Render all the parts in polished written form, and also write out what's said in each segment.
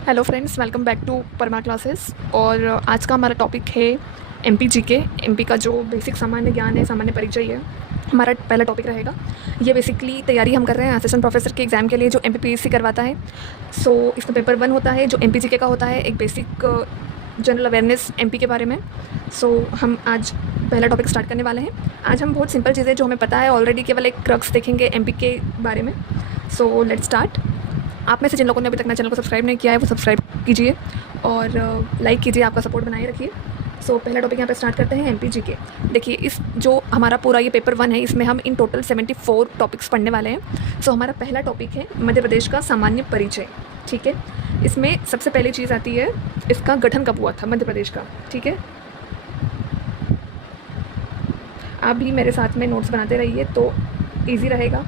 Hello friends, welcome back to Parma classes. और आज का हमारा टॉपिक है एमपी जीके। एमपी का जो बेसिक सामान्य ज्ञान है, सामान्य परिचय है, हमारा पहला टॉपिक रहेगा। ये बेसिकली तैयारी हम कर रहे हैं असिस्टेंट प्रोफेसर के एग्ज़ाम के लिए जो एमपीपीएससी करवाता है। सो इसका पेपर 1 होता है जो एमपी जीके का होता है, एक बेसिक जनरल अवेयरनेस एमपी के बारे में। सो हम आज पहला टॉपिक स्टार्ट करने वाले हैं। आज हम बहुत सिंपल चीज़ें जो हमें पता है ऑलरेडी, केवल एक क्रक्स देखेंगे एमपी के बारे में। So let's start. आप में से जिन लोगों ने अभी तक मेरे चैनल को सब्सक्राइब नहीं किया है वो सब्सक्राइब कीजिए और लाइक कीजिए, आपका सपोर्ट बनाए रखिए। सो पहला टॉपिक यहाँ पे स्टार्ट करते हैं एमपी जीके। देखिए, इस जो हमारा पूरा ये पेपर 1 है इसमें हम इन टोटल 74 टॉपिक्स पढ़ने वाले हैं। सो हमारा पहला टॉपिक है मध्य प्रदेश का सामान्य परिचय। ठीक है, इसमें सबसे पहली चीज़ आती है इसका गठन कब हुआ था मध्य प्रदेश का। ठीक है, आप भी मेरे साथ में नोट्स बनाते रहिए तो ईजी रहेगा।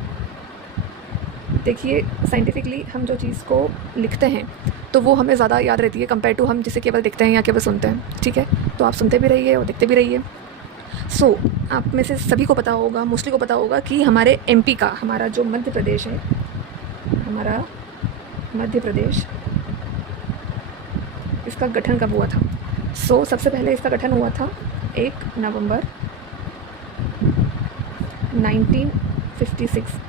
देखिए, साइंटिफिकली हम जो चीज़ को लिखते हैं तो वो हमें ज़्यादा याद रहती है कंपेयर टू हम जिसे केवल देखते हैं या केवल सुनते हैं। ठीक है, तो आप सुनते भी रहिए और देखते भी रहिए। सो आप में से सभी को पता होगा, मोस्टली को पता होगा कि हमारे एमपी का, हमारा जो मध्य प्रदेश है, हमारा मध्य प्रदेश, इसका गठन कब हुआ था। सो सबसे पहले इसका गठन हुआ था 1 नवंबर 1956।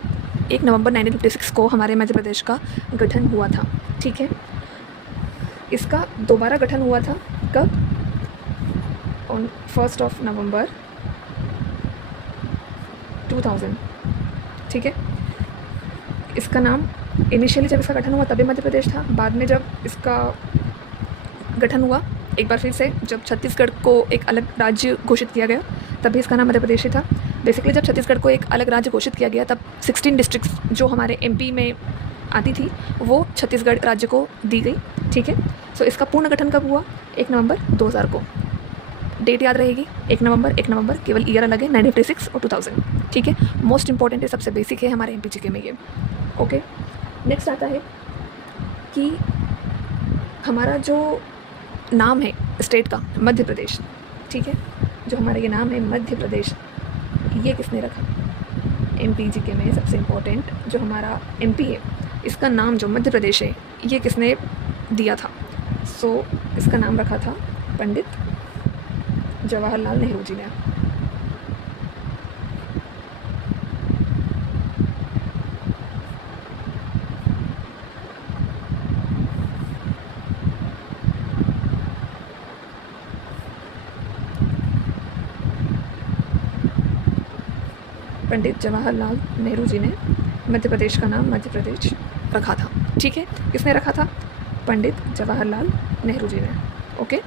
1 नवंबर 1956 को हमारे मध्य प्रदेश का गठन हुआ था। ठीक है, इसका दोबारा गठन हुआ था कब? ऑन 1 नवंबर 2000। ठीक है, इसका नाम इनिशियली जब इसका गठन हुआ तभी मध्य प्रदेश था। बाद में जब इसका गठन हुआ एक बार फिर से, जब छत्तीसगढ़ को एक अलग राज्य घोषित किया गया तभी इसका नाम मध्य प्रदेश ही था। बेसिकली जब छत्तीसगढ़ को एक अलग राज्य घोषित किया गया तब 16 डिस्ट्रिक्ट्स जो हमारे एमपी में आती थी वो छत्तीसगढ़ राज्य को दी गई। ठीक है, सो इसका पूर्ण गठन कब हुआ? 1 नवंबर 2000 को। डेट याद रहेगी, 1 नवंबर, केवल ईयर अलग है, 1956 और 2000। ठीक है, मोस्ट इंपॉर्टेंट है, सबसे बेसिक है हमारे एमपी जीके में ये। ओके, नेक्स्ट आता है कि हमारा जो नाम है स्टेट का, मध्य प्रदेश। ठीक है, जो हमारा ये नाम है मध्य प्रदेश, ये किसने रखा? एमपी जीके में सबसे इम्पोर्टेंट जो हमारा एमपी है, इसका नाम जो मध्य प्रदेश है ये किसने दिया था? सो इसका नाम रखा था पंडित जवाहरलाल नेहरू जी ने। पंडित जवाहरलाल नेहरू जी ने मध्य प्रदेश का नाम मध्य प्रदेश रखा था। ठीक है, किसने रखा था? पंडित जवाहरलाल नेहरू जी ने। ओके,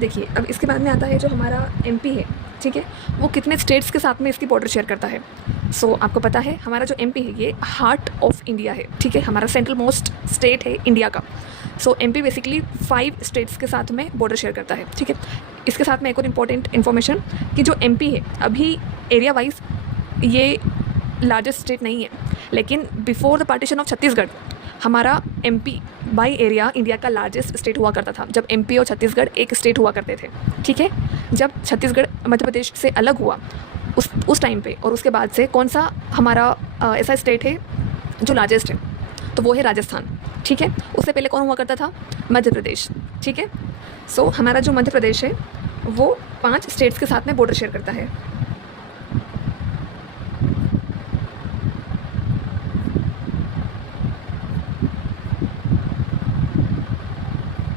देखिए अब इसके बाद में आता है जो हमारा एमपी है। ठीक है, वो कितने स्टेट्स के साथ में इसकी बॉर्डर शेयर करता है। सो आपको पता है हमारा जो एमपी है ये हार्ट ऑफ इंडिया है। ठीक है, हमारा सेंट्रल मोस्ट स्टेट है इंडिया का। सो एमपी बेसिकली 5 स्टेट्स के साथ में बॉर्डर शेयर करता है। ठीक है, इसके साथ में एक और इम्पॉर्टेंट इन्फॉर्मेशन कि जो एमपी है अभी एरिया वाइज ये लार्जेस्ट स्टेट नहीं है, लेकिन before the partition of Chhattisgarh हमारा एमपी बाई एरिया इंडिया का लार्जेस्ट स्टेट हुआ करता था, जब एमपी और छत्तीसगढ़ एक स्टेट हुआ करते थे। ठीक है, जब छत्तीसगढ़ मध्य प्रदेश से अलग हुआ उस टाइम पे और उसके बाद से कौन सा हमारा ऐसा स्टेट है जो लार्जेस्ट है, तो वो है राजस्थान। ठीक है, उससे पहले कौन हुआ करता था? मध्य प्रदेश। ठीक है, सो हमारा जो मध्य प्रदेश है वो 5 स्टेट्स के साथ में बॉर्डर शेयर करता है।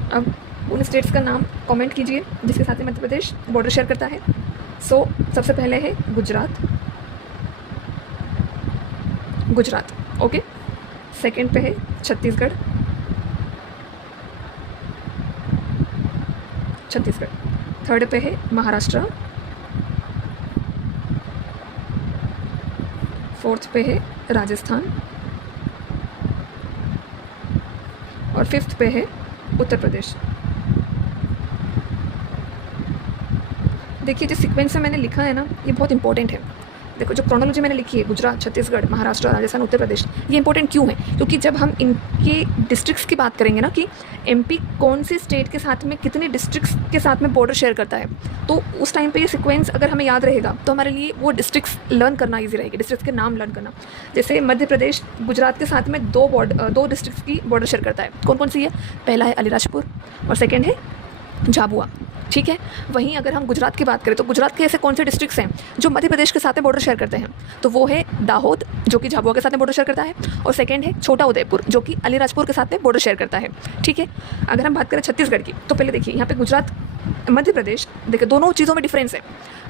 अब उन स्टेट्स का नाम कमेंट कीजिए जिसके साथ में मध्य प्रदेश बॉर्डर शेयर करता है। सो सबसे पहले है गुजरात। ओके, सेकंड पे है छत्तीसगढ़। थर्ड पे है महाराष्ट्र। फोर्थ पे है राजस्थान और फिफ्थ पे है उत्तर प्रदेश। देखिए, जिस सीक्वेंस से मैंने लिखा है ना ये बहुत इंपॉर्टेंट है। देखो जो क्रोनोलॉजी मैंने लिखी है, गुजरात, छत्तीसगढ़, महाराष्ट्र, राजस्थान, उत्तर प्रदेश, ये इंपॉर्टेंट क्यों है? क्योंकि जब हम इनके डिस्ट्रिक्ट्स की बात करेंगे ना कि एमपी कौन से स्टेट के साथ में कितने डिस्ट्रिक्ट्स के साथ में बॉर्डर शेयर करता है, तो उस टाइम पे ये सीक्वेंस अगर हमें याद रहेगा तो हमारे लिए वो डिस्ट्रिक्ट्स लर्न करना ईजी रहेगी, डिस्ट्रिक्ट्स के नाम लर्न करना। जैसे मध्य प्रदेश गुजरात के साथ में दो डिस्ट्रिक्ट्स की बॉर्डर शेयर करता है। कौन कौन सी है? पहला है अलीराजपुर और सेकेंड है झाबुआ, ठीक है। वहीं अगर हम गुजरात की बात करें तो गुजरात के ऐसे कौन से डिस्ट्रिक्ट्स हैं जो मध्य प्रदेश के साथ में बॉर्डर शेयर करते हैं? तो वो है दाहोद, जो कि झाबुआ के साथ में बॉर्डर शेयर करता है, और सेकंड है छोटा उदयपुर, जो कि अलीराजपुर के साथ में बॉर्डर शेयर करता है, ठीक है। अगर हम बात करें छत्तीसगढ़ की, तो पहले देखिए यहाँ पे गुजरात, मध्य प्रदेश, देखिए दोनों चीज़ों में डिफरेंस है।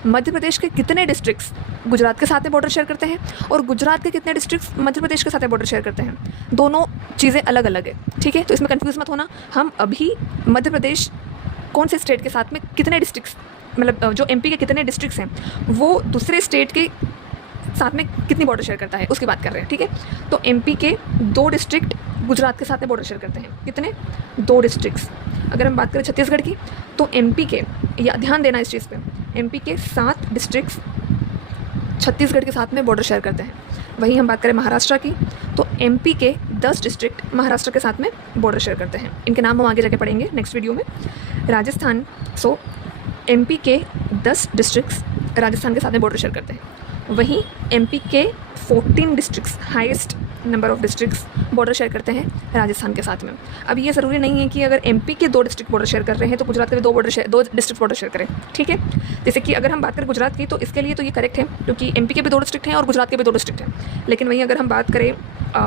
मध्य प्रदेश के कितने डिस्ट्रिक्ट्स गुजरात के साथ में बॉर्डर शेयर करते हैं और गुजरात के कितने डिस्ट्रिक्ट्स मध्य प्रदेश के साथ में बॉर्डर शेयर करते हैं, दोनों चीज़ें अलग अलग है, ठीक है। तो इसमें कन्फ्यूज़ मत होना। हम अभी मध्य प्रदेश कौन से स्टेट के साथ में कितने डिस्ट्रिक्ट्स, मतलब जो एमपी के कितने डिस्ट्रिक्ट्स हैं वो दूसरे स्टेट के साथ में कितनी बॉर्डर शेयर करता है उसकी बात कर रहे हैं, ठीक है। तो एमपी के 2 डिस्ट्रिक्ट गुजरात के साथ में बॉर्डर शेयर करते हैं। कितने? 2 डिस्ट्रिक्ट्स। अगर हम बात करें छत्तीसगढ़ की, तो एमपी के, या ध्यान देना इस चीज़ पे, एमपी के 7 डिस्ट्रिक्ट्स छत्तीसगढ़ के साथ में बॉर्डर शेयर करते हैं। वहीं हम बात करें महाराष्ट्र की, तो एमपी के 10 डिस्ट्रिक्ट महाराष्ट्र के साथ में बॉर्डर शेयर करते हैं। इनके नाम हम आगे जाके पढ़ेंगे नेक्स्ट वीडियो में। राजस्थान, सो एमपी के 10 डिस्ट्रिक्ट्स राजस्थान के साथ में बॉर्डर शेयर करते हैं। वहीं एमपी के 14 districts, highest number of districts border share करते हैं राजस्थान के साथ में। अब ये ज़रूरी नहीं है कि अगर एमपी के 2 डिस्ट्रिक्ट बॉर्डर शेयर कर रहे हैं तो गुजरात के भी 2 डिस्ट्रिक्ट बॉर्डर शेयर करें, ठीक है। जैसे कि अगर हम बात करें गुजरात की, तो इसके लिए तो ये करेक्ट है क्योंकि एमपी के भी 2 डिस्ट्रिक्ट हैं और गुजरात के भी 2 डिस्ट्रिक्ट हैं। लेकिन वहीं अगर हम बात करें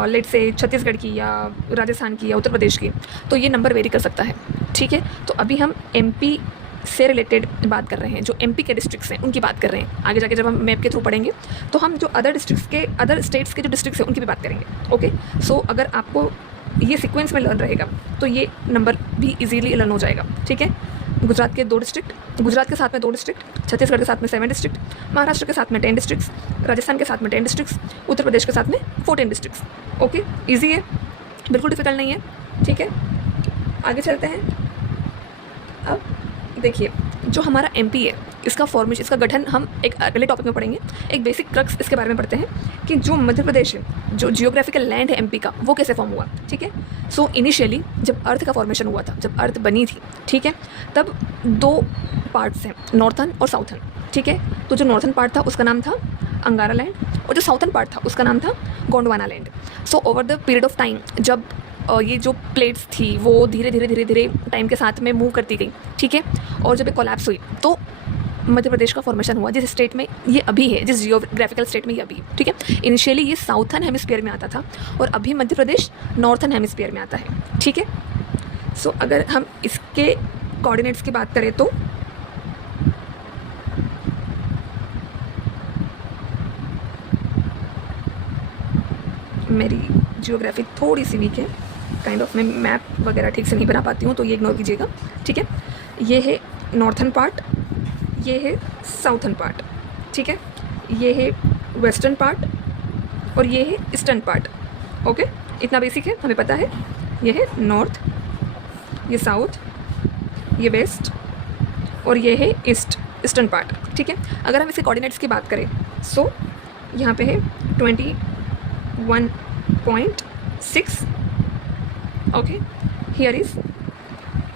लेट से छत्तीसगढ़ की या राजस्थान की या उत्तर प्रदेश की, तो ये नंबर वेरी कर सकता है, ठीक है। तो अभी हम एमपी से रिलेटेड बात कर रहे हैं, जो एमपी के डिस्ट्रिक्ट्स हैं उनकी बात कर रहे हैं। आगे जाके जब हम मैप के थ्रू पढ़ेंगे तो हम जो अदर स्टेट्स के जो डिस्ट्रिक्ट्स हैं उनकी भी बात करेंगे, ओके। सो अगर आपको ये सीक्वेंस में लर्न रहेगा तो ये नंबर भी इजीली लर्न हो जाएगा, ठीक है। गुजरात के 2 डिस्ट्रिक्ट, गुजरात के साथ में 2 डिस्ट्रिक्ट, छत्तीसगढ़ के साथ में 7 डिस्ट्रिक्ट, महाराष्ट्र के साथ में 10 डिस्ट्रिक्ट्स, राजस्थान के साथ में 10 डिस्ट्रिक्ट्स, उत्तर प्रदेश के साथ में 14 डिस्ट्रिक्ट्स, ओके। ईजी है, बिल्कुल डिफिकल्ट नहीं है, ठीक है। आगे चलते हैं। अब देखिए जो हमारा एमपी है, इसका फॉर्मेशन, इसका गठन हम एक अगले टॉपिक में पढ़ेंगे। एक बेसिक क्रक्स इसके बारे में पढ़ते हैं कि जो मध्य प्रदेश है, जो जियोग्राफिकल लैंड है एमपी का, वो कैसे फॉर्म हुआ, ठीक है। सो इनिशियली जब अर्थ का फॉर्मेशन हुआ था, जब अर्थ बनी थी, ठीक है, तब 2 पार्ट्स हैं, नॉर्थन और साउथन, ठीक है। तो जो नॉर्थन पार्ट था उसका नाम था अंगारा लैंड और जो साउथन पार्ट था उसका नाम था Gondwana land. So over the period of time जब ये जो प्लेट्स थी वो धीरे धीरे टाइम के साथ में मूव करती गई, ठीक है। और जब ये कोलैप्स हुई तो मध्य प्रदेश का फॉर्मेशन हुआ, जिस स्टेट में ये अभी है, जिस जियोग्राफिकल स्टेट में ये अभी है, ठीक है। इनिशियली ये साउथर्न हेमिस्फीयर में आता था और अभी मध्य प्रदेश नॉर्थर्न हेमिस्फीयर में आता है, ठीक है। सो अगर हम इसके कोऑर्डिनेट्स की बात करें तो मेरी जियोग्राफी थोड़ी सी वीक है, काइंड ऑफ मैं मैप वगैरह ठीक से नहीं बना पाती हूँ, तो ये इग्नोर कीजिएगा, ठीक है। ये है नॉर्थन पार्ट, ये है साउथर्न पार्ट, ठीक है। ये है वेस्टर्न पार्ट और ये है ईस्टर्न पार्ट, ओके। इतना बेसिक है, हमें पता है। ये है नॉर्थ, ये साउथ, ये वेस्ट और ये है ईस्टर्न पार्ट, ठीक है। अगर हम इसके कोऑर्डिनेट्स की बात करें, सो यहाँ पे है 21.6, okay, here is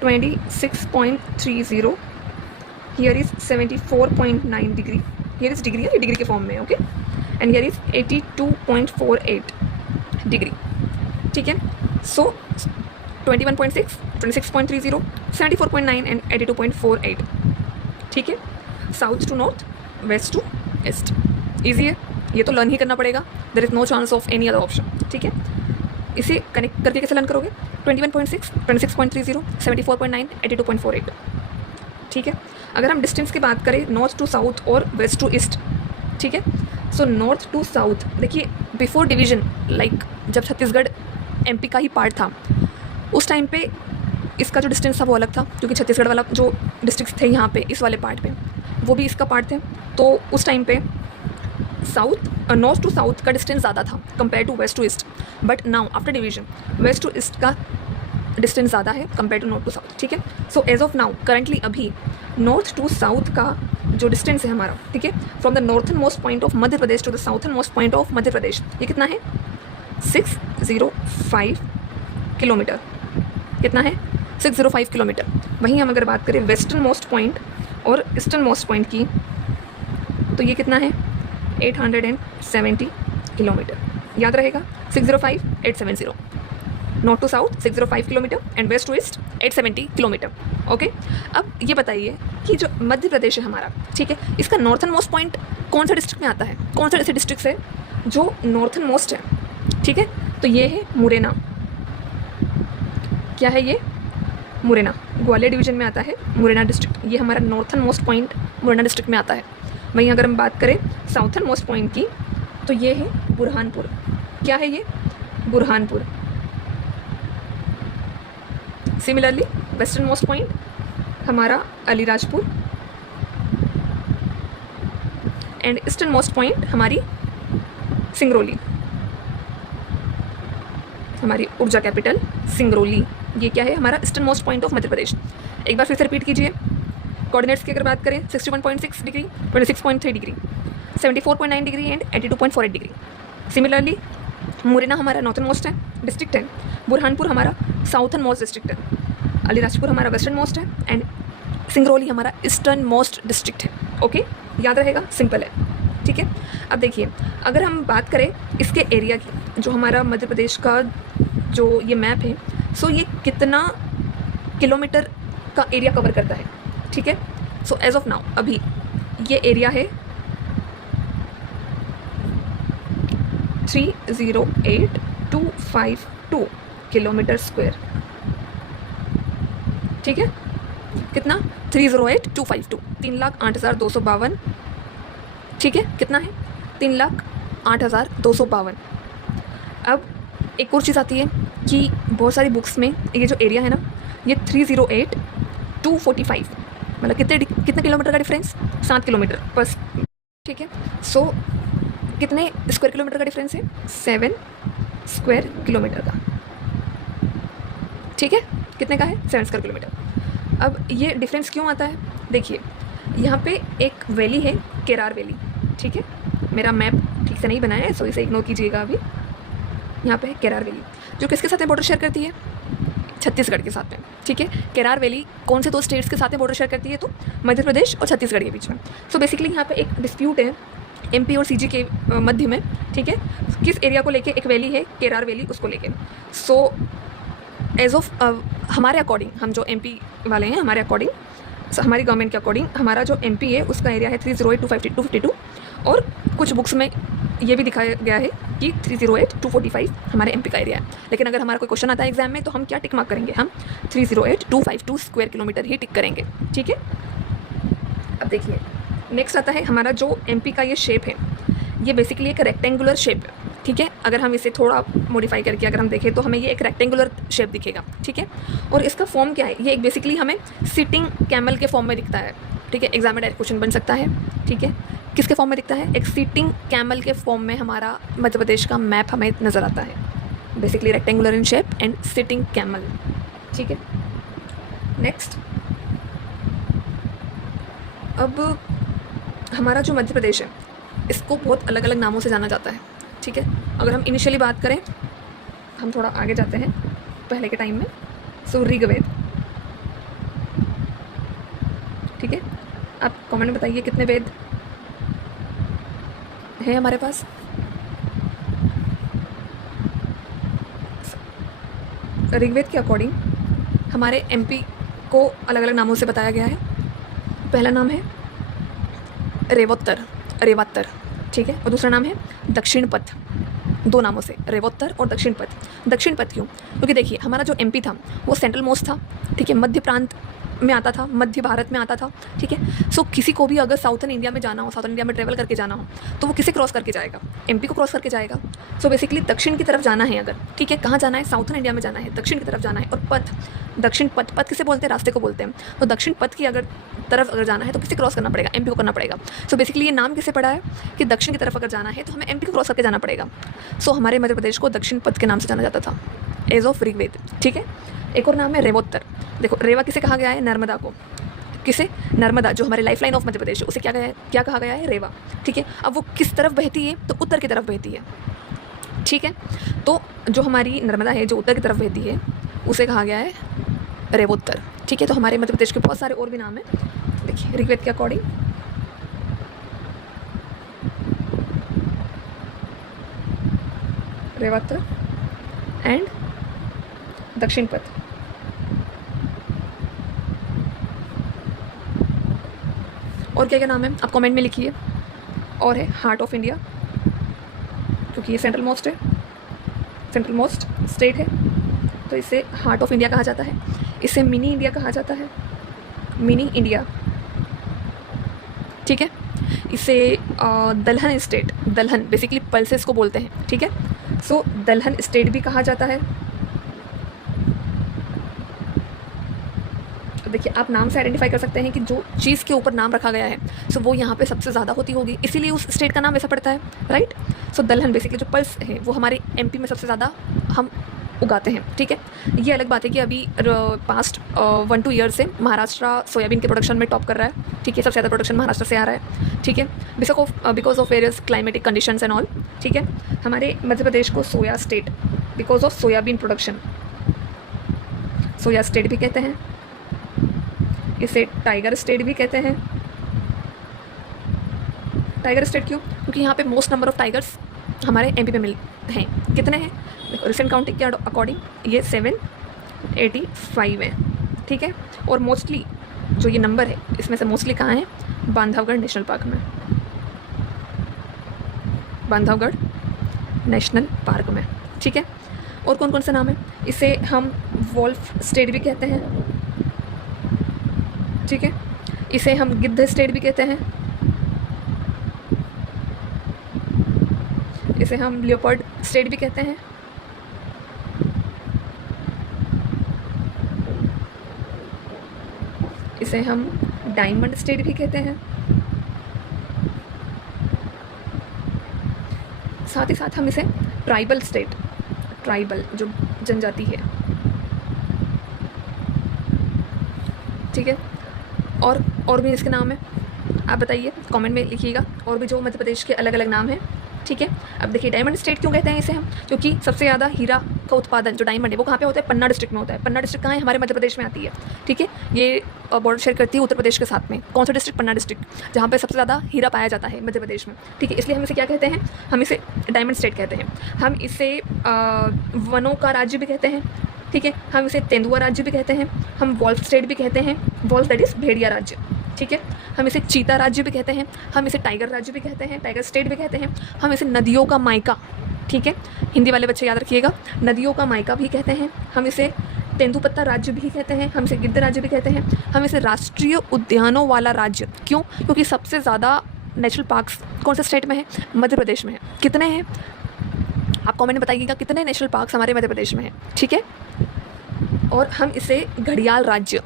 26.30, here is 74.9 degree, here is degree है, डिग्री के फॉर्म में, okay, and here is 82.48 degree, ठीक है। सो 21.6, 26.30, 74.9 एंड 82.48, ठीक है। South to north, west to east, easy है, ये तो लर्न ही करना पड़ेगा, there is no chance of any other option, ठीक है। इसे कनेक्ट करके कैसे लर्न करोगे? 21.6, 26.30, 74.9, 82.48, ठीक है। अगर हम डिस्टेंस की बात करें नॉर्थ टू साउथ और वेस्ट टू ईस्ट, ठीक है। सो नॉर्थ टू साउथ, देखिए बिफोर डिवीजन, लाइक जब छत्तीसगढ़ एमपी का ही पार्ट था, उस टाइम पे इसका जो डिस्टेंस था वो अलग था, क्योंकि छत्तीसगढ़ वाला जो डिस्ट्रिक्ट थे यहाँ पे इस वाले पार्ट पे, वो भी इसका पार्ट थे। तो उस टाइम पे नॉर्थ टू साउथ का डिस्टेंस ज़्यादा था compare to west to east, but now after division west to east का डिस्टेंस ज़्यादा है compare to north to south, ठीक है। So as of now currently अभी नॉर्थ टू साउथ का जो डिस्टेंस है हमारा, ठीक है, from the northern most point of Madhya Pradesh to the southern most point of Madhya Pradesh, ये कितना है 605 किलोमीटर। कितना है 605 किलोमीटर। वहीं हम अगर बात करें वेस्टर्न मोस्ट पॉइंट और ईस्टर्न मोस्ट पॉइंट की, तो ये कितना है 870 किलोमीटर। याद रहेगा 605 870, north to south 605 kilometre and west to east 870 kilometre. Okay, अब ये बताइए कि जो मध्य प्रदेश है हमारा, ठीक है, इसका नॉर्थन मोस्ट पॉइंट कौन सा डिस्ट्रिक्ट में आता है, कौन सा ऐसे डिस्ट्रिक्ट है जो नॉर्थन मोस्ट है, ठीक है, तो ये है मुरैना। क्या है ये, मुरैना, ग्वालियर डिवीजन में आता है मुरैना डिस्ट्रिक्ट, ये हमारा northern most point Morena district में आता है। वहीं अगर हम बात करें साउथन मोस्ट पॉइंट की, तो ये है बुरहानपुर। क्या है ये, Burhanpur. Similarly western most point हमारा Alirajpur and eastern most point हमारी सिंगरौली, हमारी ऊर्जा कैपिटल सिंगरौली। ये क्या है हमारा eastern most point of Madhya प्रदेश। एक बार फिर से रिपीट कीजिए। कोऑर्डिनेट्स की अगर बात करें 61.6 degree, 26.3 degree, 74.9 degree and 82.48 degree. Similarly Morena हमारा नॉर्थन मोस्ट है डिस्ट्रिक्ट है, बुरहानपुर हमारा साउथन मोस्ट डिस्ट्रिक्ट है, अलीराजपुर हमारा वेस्टर्न मोस्ट है एंड सिंगरौली हमारा ईस्टर्न मोस्ट डिस्ट्रिक्ट है। ओके, याद रहेगा, सिंपल है, ठीक है। अब देखिए अगर हम बात करें इसके एरिया की, जो हमारा मध्य प्रदेश का जो ये मैप है, सो ये कितना किलोमीटर का एरिया कवर करता है, ठीक है। सो एज ऑफ नाउ अभी ये एरिया है 308252 किलोमीटर स्क्वायर, ठीक है, कितना 308252, 3,08,252, ठीक है, कितना है 3,08,252। अब एक और चीज़ आती है कि बहुत सारी बुक्स में ये जो एरिया है ना, ये 308,245, मतलब कितने किलोमीटर का डिफरेंस, 7 किलोमीटर बस, ठीक है। सो कितने स्क्वायर किलोमीटर का डिफरेंस है, 7 स्क्वायर किलोमीटर का, ठीक है, कितने का है 7 स्क्वायर किलोमीटर। अब ये डिफरेंस क्यों आता है, देखिए यहाँ पे एक वैली है केरार वैली, ठीक है, मेरा मैप ठीक से नहीं बनाया है सो इसे इग्नोर कीजिएगा। अभी यहाँ पे है केरार वैली, जो किसके साथ बॉर्डर शेयर करती है, छत्तीसगढ़ के साथ में, ठीक है। केरार वैली कौन से दो स्टेट्स के साथ में बॉर्डर शेयर करती है, तो मध्य प्रदेश और छत्तीसगढ़ के बीच में। सो बेसिकली यहाँ पे एक डिस्प्यूट है एमपी और सीजी के मध्य में, ठीक है, किस एरिया को लेके, एक वैली है केरार वैली, उसको लेके। सो एज ऑफ हमारे अकॉर्डिंग, हम जो एमपी वाले हैं हमारे अकॉर्डिंग, हमारी गवर्नमेंट के अकॉर्डिंग, हमारा जो एमपी है उसका एरिया है 308,252 और कुछ बुक्स में ये भी दिखाया गया है कि 308,245 हमारे एमपी का एरिया है। लेकिन अगर हमारा कोई क्वेश्चन आता है एग्जाम में तो हम क्या टिक मार्क करेंगे, हम 308,252 स्क्वायर किलोमीटर ही टिक करेंगे, ठीक है। अब देखिए नेक्स्ट आता है हमारा जो एमपी का ये शेप है, ये बेसिकली एक रेक्टेंगुलर शेप है, ठीक है। अगर हम इसे थोड़ा मॉडिफाई करके अगर हम देखें तो हमें ये एक रेक्टेंगुलर शेप दिखेगा, ठीक है। और इसका फॉर्म क्या है, ये एक बेसिकली हमें सिटिंग कैमल के फॉर्म में दिखता है, ठीक है। एग्जाम में डायरेक्ट क्वेश्चन बन सकता है, ठीक है। किसके फॉर्म में दिखता है, एक सिटिंग कैमल के फॉर्म में हमारा मध्य प्रदेश का मैप हमें नज़र आता है, basically rectangular in shape and sitting camel, ठीक है। नेक्स्ट अब हमारा जो मध्य प्रदेश है इसको बहुत अलग अलग नामों से जाना जाता है, ठीक है। अगर हम इनिशियली बात करें, हम थोड़ा आगे जाते हैं पहले के टाइम में, सो ऋग्वेद, ठीक है। आप कमेंट में बताइए कितने वेद है हमारे पास। ऋग्वेद के अकॉर्डिंग हमारे एमपी को अलग अलग नामों से बताया गया है। पहला नाम है रेवोत्तर, ठीक है, और दूसरा नाम है दक्षिण पथ, दो नामों से, रेवोत्तर और दक्षिण पथ। दक्षिण पथ क्यों, क्योंकि देखिए हमारा जो एमपी था वो सेंट्रल मोस्ट था, ठीक है, मध्य प्रांत में आता था, मध्य भारत में आता था, ठीक है। सो किसी को भी अगर साउथर्न इंडिया में जाना हो, साउथर्न इंडिया में ट्रैवल करके जाना हो, तो वो किसे क्रॉस करके जाएगा, एमपी को क्रॉस करके जाएगा। सो बेसिकली दक्षिण की तरफ जाना है अगर, ठीक है, कहाँ जाना है, साउथर्न इंडिया में जाना है, दक्षिण की तरफ जाना है। और पथ, दक्षिण पथ, पथ किसे बोलते हैं, रास्ते को बोलते हैं। तो दक्षिण पथ की अगर तरफ अगर जाना है तो किसे क्रॉस करना पड़ेगा, एमपी को करना पड़ेगा। सो बेसिकली ये नाम किसे पड़ा है कि दक्षिण की तरफ अगर जाना है तो हमें एमपी को क्रॉस करके जाना पड़ेगा। सो हमारे मध्य प्रदेश को दक्षिण पथ के नाम से जाना जाता था एज ऑफ ऋग्वेद, ठीक है। एक और नाम है रेवोत्तर। देखो रेवा किसे कहा गया है, नर्मदा को, किसे? नर्मदा, जो हमारे लाइफ लाइन ऑफ मध्य प्रदेश है, उसे क्या कहा गया है? रेवा। ठीक है, अब वो किस तरफ बहती है? तो उत्तर की तरफ बहती है। ठीक है, तो जो हमारी नर्मदा है जो उत्तर की तरफ बहती है उसे कहा गया है रेवोत्तर। ठीक है, तो हमारे मध्य प्रदेश के बहुत सारे और भी नाम हैं। देखिए, ऋग्वेद के अकॉर्डिंग रेवोत्तर एंड दक्षिण पथ। और क्या क्या नाम है आप कमेंट में लिखिए। और है हार्ट ऑफ इंडिया, क्योंकि ये सेंट्रल मोस्ट स्टेट है, तो इसे हार्ट ऑफ इंडिया कहा जाता है। इसे मिनी इंडिया कहा जाता है, मिनी इंडिया। ठीक है, इसे दलहन स्टेट, दलहन बेसिकली पल्सेस को बोलते हैं। ठीक है, सो दलहन स्टेट भी कहा जाता है। देखिए, आप नाम से आइडेंटिफाई कर सकते हैं कि जो चीज़ के ऊपर नाम रखा गया है सो वो यहाँ पे सबसे ज़्यादा होती होगी, इसीलिए उस स्टेट का नाम वैसा पड़ता है, राइट। सो दलहन बेसिकली जो पल्स है वो हमारे एमपी में सबसे ज़्यादा हम उगाते हैं। ठीक है, ये अलग बात है कि अभी पास्ट 1-2 ईयर से महाराष्ट्र सोयाबीन के प्रोडक्शन में टॉप कर रहा है। ठीक है, सबसे ज़्यादा प्रोडक्शन महाराष्ट्र से आ रहा है। ठीक है, because of various climatic conditions and all. ठीक है, हमारे मध्य प्रदेश को soya state because of soybean production, soya state भी कहते हैं। इसे टाइगर स्टेट भी कहते हैं। टाइगर स्टेट क्यों? क्योंकि यहाँ पे मोस्ट नंबर ऑफ टाइगर्स हमारे एमपी में मिल हैं। कितने हैं? देखो, रिसेंट काउंटिंग के अकॉर्डिंग ये 785 है। ठीक है, और मोस्टली जो ये नंबर है इसमें से मोस्टली कहाँ है? बांधवगढ़ नेशनल पार्क में, बांधवगढ़ नेशनल पार्क में। ठीक है, और कौन कौन से नाम है? इसे हम वॉल्फ स्टेट भी कहते हैं। ठीक है, इसे हम गिद्ध स्टेट भी कहते हैं। इसे हम लियोपर्ड स्टेट भी कहते हैं। इसे हम डायमंड स्टेट भी कहते हैं। साथ ही साथ हम इसे ट्राइबल स्टेट, ट्राइबल जो जनजाति है। ठीक है, और भी इसके नाम है, आप बताइए, कमेंट में लिखिएगा और भी जो मध्य प्रदेश के अलग अलग नाम हैं। ठीक है, अब देखिए डायमंड स्टेट क्यों कहते हैं इसे हम? क्योंकि सबसे ज़्यादा हीरा का उत्पादन जो डायमंड है वो कहाँ पे होता है? पन्ना डिस्ट्रिक्ट में होता है। पन्ना डिस्ट्रिक्ट कहाँ है? हमारे मध्य प्रदेश में आती है। ठीक है, ये बॉर्डर शेयर करती है उत्तर प्रदेश के साथ में। कौन सा डिस्ट्रिक्ट? पन्ना डिस्ट्रिक्ट, जहाँ पे सबसे ज़्यादा हीरा पाया जाता है मध्य प्रदेश में। ठीक है, इसलिए हम इसे क्या कहते हैं? हम इसे डायमंड स्टेट कहते हैं। हम इसे वनों का राज्य भी कहते हैं। ठीक है, हम इसे तेंदुआ राज्य भी कहते हैं। हम वॉल्फ स्टेट भी कहते हैं, वॉल्फ दैट इज़ भेड़िया राज्य। ठीक है, हम इसे चीता राज्य भी कहते हैं। हम इसे टाइगर राज्य भी कहते हैं, टाइगर स्टेट भी कहते हैं। हम इसे नदियों का मायका, ठीक है, हिंदी वाले बच्चे याद रखिएगा, नदियों का मायका भी कहते हैं। हम इसे तेंदुपत्ता राज्य भी कहते हैं। हम इसे गिद्ध राज्य भी कहते हैं। हम इसे राष्ट्रीय उद्यानों वाला राज्य, क्यों? क्योंकि सबसे ज़्यादा नेशनल पार्क्स कौन से स्टेट में है? मध्य प्रदेश में है। कितने हैं? आप कमेंट में बताइएगा कितने नेशनल पार्क्स हमारे मध्य प्रदेश में हैं। ठीक है, और हम इसे घड़ियाल राज्य,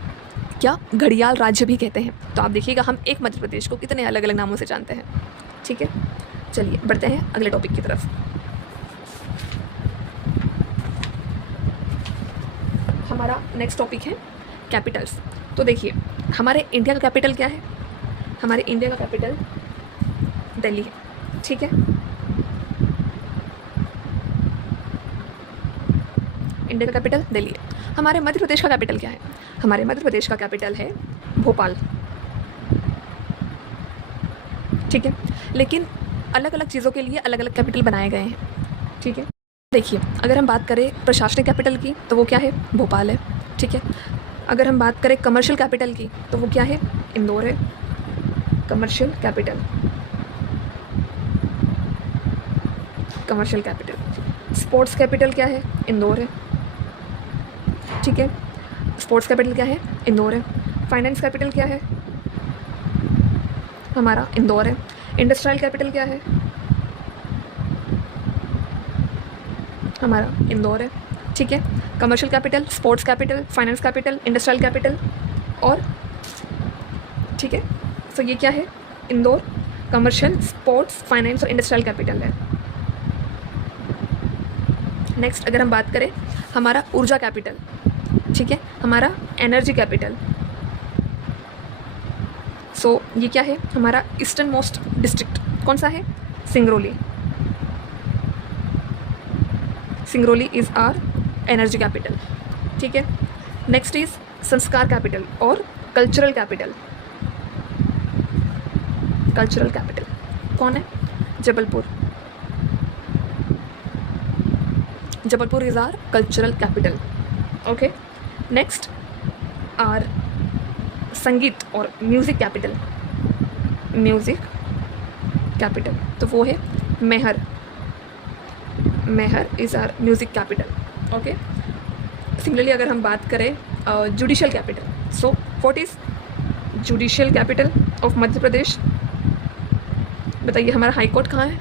क्या? घड़ियाल राज्य भी कहते हैं। तो आप देखिएगा हम एक मध्य प्रदेश को कितने अलग अलग नामों से जानते हैं। ठीक है, चलिए बढ़ते हैं अगले टॉपिक की तरफ। हमारा नेक्स्ट टॉपिक है कैपिटल्स। तो देखिए, हमारे इंडिया का कैपिटल क्या है? हमारे इंडिया का कैपिटल दिल्ली है। ठीक है, इंडिया का कैपिटल दिल्ली है। हमारे मध्य प्रदेश का कैपिटल क्या है? हमारे मध्य प्रदेश का कैपिटल है भोपाल। ठीक है, लेकिन अलग अलग चीज़ों के लिए अलग अलग कैपिटल बनाए गए हैं। ठीक है, देखिए अगर हम बात करें प्रशासनिक कैपिटल की तो वो क्या है? भोपाल है। ठीक है, अगर हम बात करें कमर्शियल कैपिटल की तो वो क्या है? इंदौर है, commercial capital, commercial capital. Sports capital क्या है? इंदौर है। ठीक है, स्पोर्ट्स कैपिटल क्या है? इंदौर है। फाइनेंस कैपिटल क्या है? हमारा इंदौर है। इंडस्ट्रियल कैपिटल क्या है? हमारा इंदौर है। ठीक है, commercial capital, sports capital, finance capital, industrial capital और ठीक है, तो ये क्या है? इंदौर कमर्शियल, स्पोर्ट्स, फाइनेंस और इंडस्ट्रियल कैपिटल है। नेक्स्ट अगर हम बात करें हमारा ऊर्जा कैपिटल, ठीक है, हमारा एनर्जी कैपिटल, सो ये क्या है, हमारा ईस्टर्न मोस्ट डिस्ट्रिक्ट कौन सा है, Singrauli. Singrauli is our energy capital, ठीक है। नेक्स्ट इज संस्कार कैपिटल और कल्चरल कैपिटल। कल्चरल कैपिटल कौन है, Jabalpur. Jabalpur is our cultural capital, okay. Next our sangeet और म्यूज़िक कैपिटल। म्यूज़िक कैपिटल तो वो है Maihar. Maihar is our music capital, okay. Similarly अगर हम बात करें judicial capital, so what is judicial capital of Madhya Pradesh, बताइए। हमारा हाई कोर्ट कहाँ है,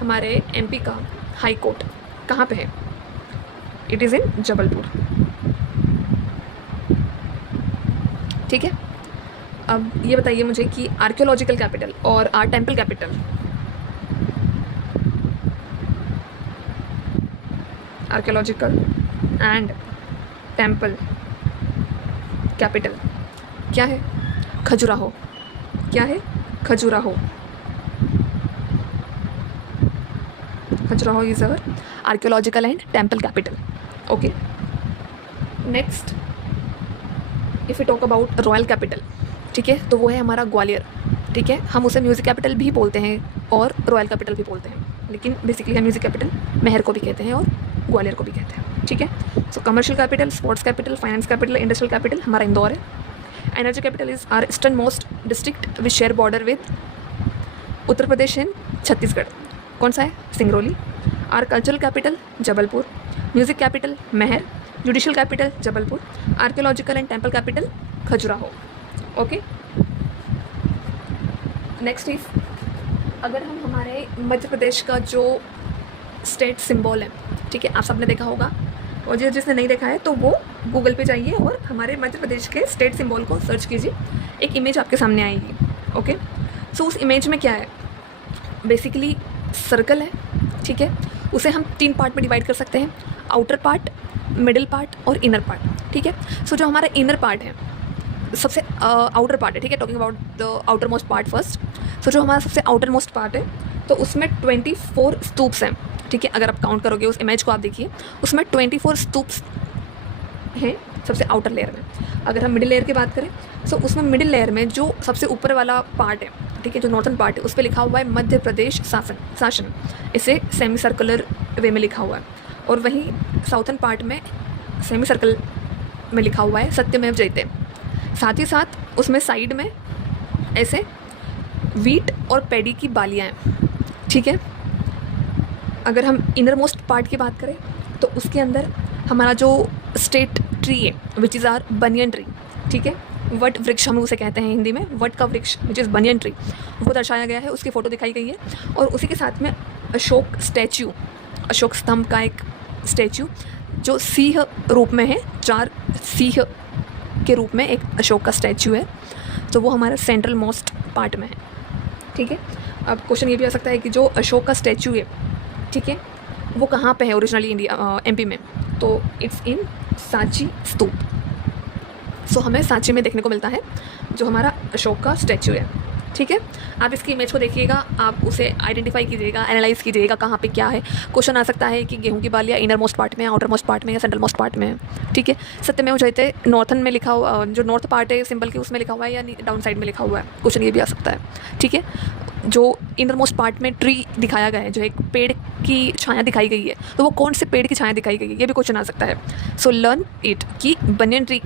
हमारे एमपी का हाई कोर्ट कहाँ पे है, इट इज़ इन जबलपुर, ठीक है। अब ये बताइए मुझे कि आर्कियोलॉजिकल कैपिटल और art temple capital. Archaeological and temple capital क्या है, खजुराहो। क्या है, Khajuraho. Khajuraho is our archaeological and temple capital, okay. Next if you talk about royal capital, ठीक है, तो वो है हमारा ग्वालियर, ठीक है। हम उसे म्यूज़िक कैपिटल भी बोलते हैं और रॉयल कैपिटल भी बोलते हैं, लेकिन बेसिकली हम म्यूज़िक कैपिटल मेहर को भी कहते हैं और ग्वालियर को भी कहते हैं, ठीक है। So commercial capital, sports capital, finance capital, industrial capital हमारा इंदौर है। Energy capital is our eastern most district which share border with Uttar Pradesh and Chhattisgarh, कौन सा है, Singrauli. Our cultural capital Jabalpur, music capital Maihar, judicial capital Jabalpur, archaeological and temple capital Khajuraho, okay. Next is अगर हम हमारे मध्य प्रदेश का जो स्टेट सिंबल है, ठीक है, आप सबने देखा होगा, और जिसने नहीं देखा है तो वो गूगल पे जाइए और हमारे मध्य प्रदेश के स्टेट सिंबल को सर्च कीजिए, एक इमेज आपके सामने आएगी, ओके। सो उस इमेज में क्या है, बेसिकली सर्कल है, ठीक है। उसे हम 3 पार्ट में डिवाइड कर सकते हैं, आउटर पार्ट, मिडिल पार्ट और इनर पार्ट, ठीक है। सो जो हमारा इनर पार्ट है, सबसे आउटर पार्ट है, ठीक है, talking about the outer most part first. So जो हमारा सबसे आउटर मोस्ट पार्ट है, तो उसमें 24 स्तूप्स हैं, ठीक है। अगर आप काउंट करोगे उस इमेज को, आप देखिए उसमें 24 स्तूप्स हैं सबसे आउटर लेयर में। अगर हम मिडिल लेयर की बात करें, सो उसमें मिडिल लेयर में जो सबसे ऊपर वाला पार्ट है, ठीक है, जो नॉर्थन पार्ट है, उस पर लिखा हुआ है मध्य प्रदेश शासन, इसे सेमी सर्कुलर वे में लिखा हुआ है। और वहीं साउथन पार्ट में सेमी सर्कल में लिखा हुआ है सत्यमेव जयते। साथ ही साथ उसमें साइड में ऐसे वीट और पैडी की बालियाँ हैं, ठीक है। अगर हम इनर मोस्ट पार्ट की बात करें, तो उसके अंदर हमारा जो स्टेट ट्री है which is our banyan tree, ठीक है, वट वृक्ष हम उसे कहते हैं हिंदी में, वट का वृक्ष विच इज़ बनियन ट्री, वो दर्शाया गया है, उसकी फ़ोटो दिखाई गई है। और उसी के साथ में अशोक स्टैच्यू, अशोक स्तंभ का एक स्टैच्यू जो सिंह रूप में है, 4 सिंह के रूप में एक अशोक का स्टैच्यू है, तो वो हमारा सेंट्रल मोस्ट पार्ट में है, ठीक है। अब क्वेश्चन ये भी आ सकता है कि जो अशोक का स्टैच्यू है, ठीक है, वो कहाँ पे है ओरिजिनली इंडिया एमपी में, तो इट्स इन सांची स्तूप। सो हमें सांची में देखने को मिलता है जो हमारा अशोक का स्टैच्यू है, ठीक है। आप इसकी इमेज को देखिएगा, आप उसे आइडेंटिफाई कीजिएगा, एनालाइज कीजिएगा कहाँ पे क्या है। क्वेश्चन आ सकता है कि गेहूं की बालियाँ इनर मोस्ट पार्ट में, आउटर मोस्ट पार्ट में या सेंट्रल मोस्ट पार्ट में है, ठीक है। सत्यमेव जयते नॉर्थन में लिखा हुआ, जो नॉर्थ पार्ट है सिंबल के, उसमें लिखा हुआ है या डाउन साइड में लिखा हुआ है, क्वेश्चन ये भी आ सकता है, ठीक है। जो इनर मोस्ट पार्ट में ट्री दिखाया गया है, जो एक पेड़ की छाया दिखाई गई है, तो वो कौन से पेड़ की छाया दिखाई गई है, ये भी क्वेश्चन आ सकता है। सो लर्न इट कि बनियन ट्री